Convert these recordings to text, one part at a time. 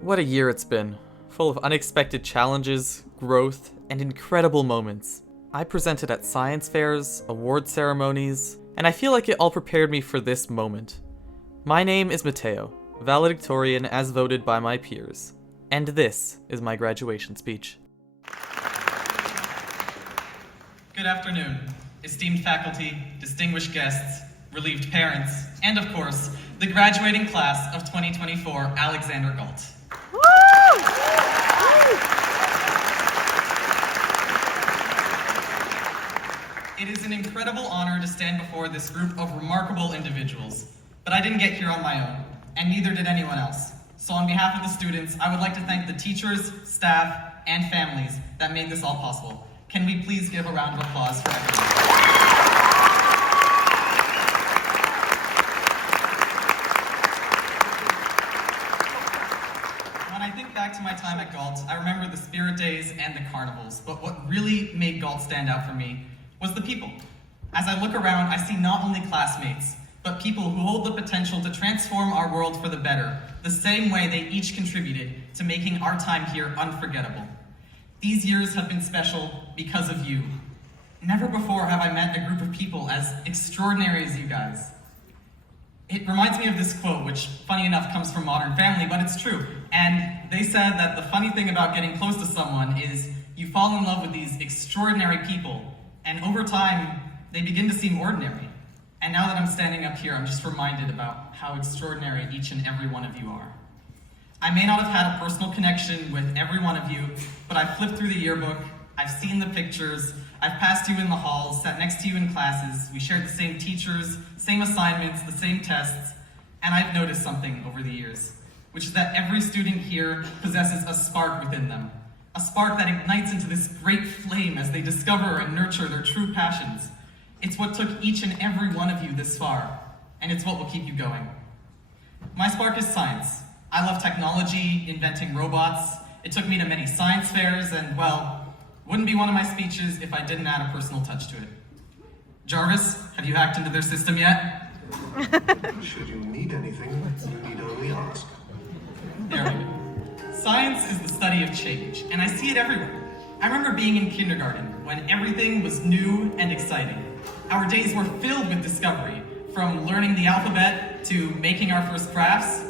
What a year it's been, full of unexpected challenges, growth, and incredible moments. I presented at science fairs, award ceremonies, and I feel like it all prepared me for this moment. My name is Mateo, valedictorian as voted by my peers, and this is my graduation speech. Good afternoon, esteemed faculty, distinguished guests, relieved parents, and of course, the graduating class of 2024 Alexander Galt. It is an incredible honor to stand before this group of remarkable individuals, but I didn't get here on my own, and neither did anyone else. So on behalf of the students, I would like to thank the teachers, staff, and families that made this all possible. Can we please give a round of applause for everyone? When I think back to my time at Galt, I remember the spirit days and the carnivals, but what really made Galt stand out for me was the people. As I look around, I see not only classmates, but people who hold the potential to transform our world for the better, the same way they each contributed to making our time here unforgettable. These years have been special because of you. Never before have I met a group of people as extraordinary as you guys. It reminds me of this quote, which, funny enough, comes from Modern Family, but it's true. And they said that the funny thing about getting close to someone is you fall in love with these extraordinary people, and over time, they begin to seem ordinary. And now that I'm standing up here, I'm just reminded about how extraordinary each and every one of you are. I may not have had a personal connection with every one of you, but I've flipped through the yearbook, I've seen the pictures, I've passed you in the halls, sat next to you in classes, we shared the same teachers, same assignments, the same tests, and I've noticed something over the years, which is that every student here possesses a spark within them. A spark that ignites into this great flame as they discover and nurture their true passions. It's what took each and every one of you this far, and it's what will keep you going. My spark is science. I love technology, inventing robots. It took me to many science fairs, and well, wouldn't be one of my speeches if I didn't add a personal touch to it. Jarvis, have you hacked into their system yet? Should you need anything, you need only ask. There we go. Science is the study of change, and I see it everywhere. I remember being in kindergarten when everything was new and exciting. Our days were filled with discovery, from learning the alphabet to making our first crafts.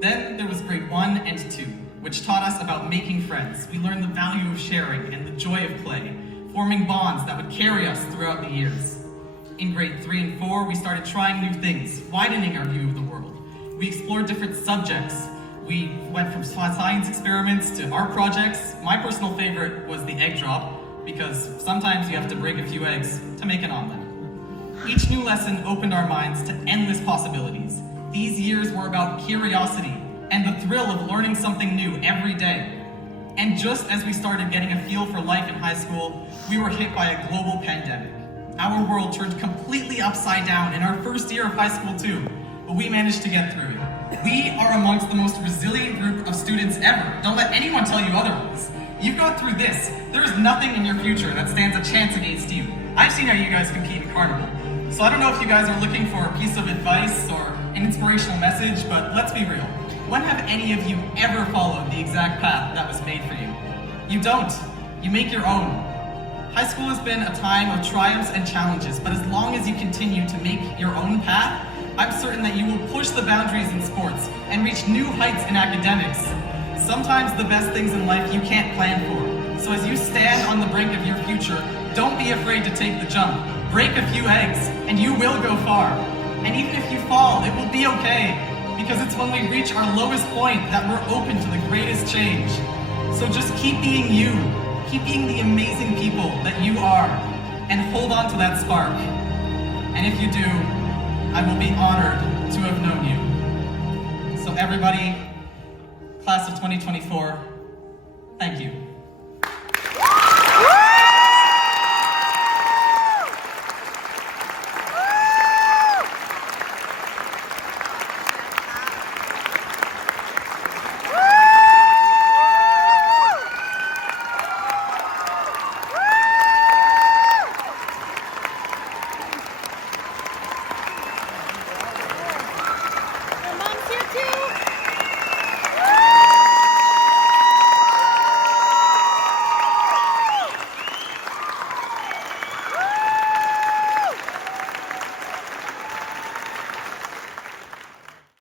Then there was grade 1 and 2, which taught us about making friends. We learned the value of sharing and the joy of play, forming bonds that would carry us throughout the years. In grade 3 and 4, we started trying new things, widening our view of the world. We explored different subjects. We went from science experiments to art projects. My personal favorite was the egg drop, because sometimes you have to break a few eggs to make an omelet. Each new lesson opened our minds to endless possibilities. These years were about curiosity and the thrill of learning something new every day. And just as we started getting a feel for life in high school, we were hit by a global pandemic. Our world turned completely upside down in our first year of high school too, but we managed to get through it. We are amongst the most resilient group of students ever. Don't let anyone tell you otherwise. You've got through this. There is nothing in your future that stands a chance against you. I've seen how you guys compete in Carnival. So I don't know if you guys are looking for a piece of advice or an inspirational message, but let's be real. When have any of you ever followed the exact path that was made for you? You don't. You make your own. High school has been a time of triumphs and challenges, but as long as you continue to make your own path, I'm certain that you will push the boundaries in sports and reach new heights in academics. Sometimes the best things in life you can't plan for. So as you stand on the brink of your future, don't be afraid to take the jump. Break a few eggs, and you will go far. And even if you fall, it will be okay, because it's when we reach our lowest point that we're open to the greatest change. So just keep being you. Keep being the amazing people that you are, and hold on to that spark. And if you do, I will be honored to have known you. So everybody, class of 2024, thank you.